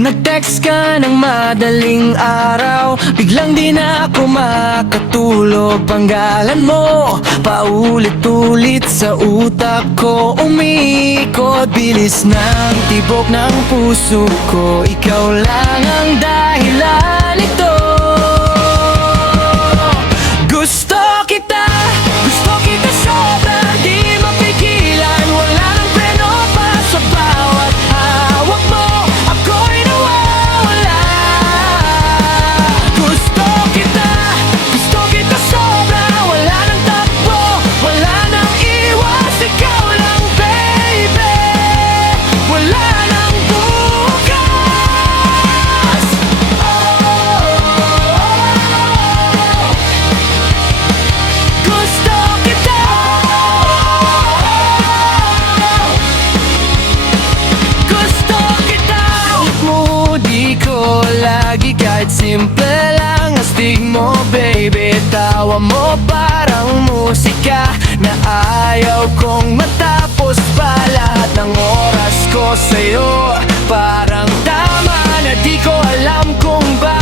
Nag-text ka ng madaling araw, biglang di na ako makatulog. Panggalan mo, paulit-ulit sa utak ko umiikot. Bilis ng tibok ng puso ko, ikaw lang ang dahilan nito. Gusto kita sobra, di mapigilan. Wala nang preno pa sa bawat hawak mo, ako'y nawawala. Gusto kita sobra. Wala nang takbo, wala nang iwas. Ikaw lang baby, wala nang bukas. Gusto kita. Gusto kita. Mo di ko lagi, kahit simple lang astig mo baby. Tawa mo parang musika na ayaw kong matapos pa. Lahat ng oras ko sa'yo parang tama na di ko alam kung bakit.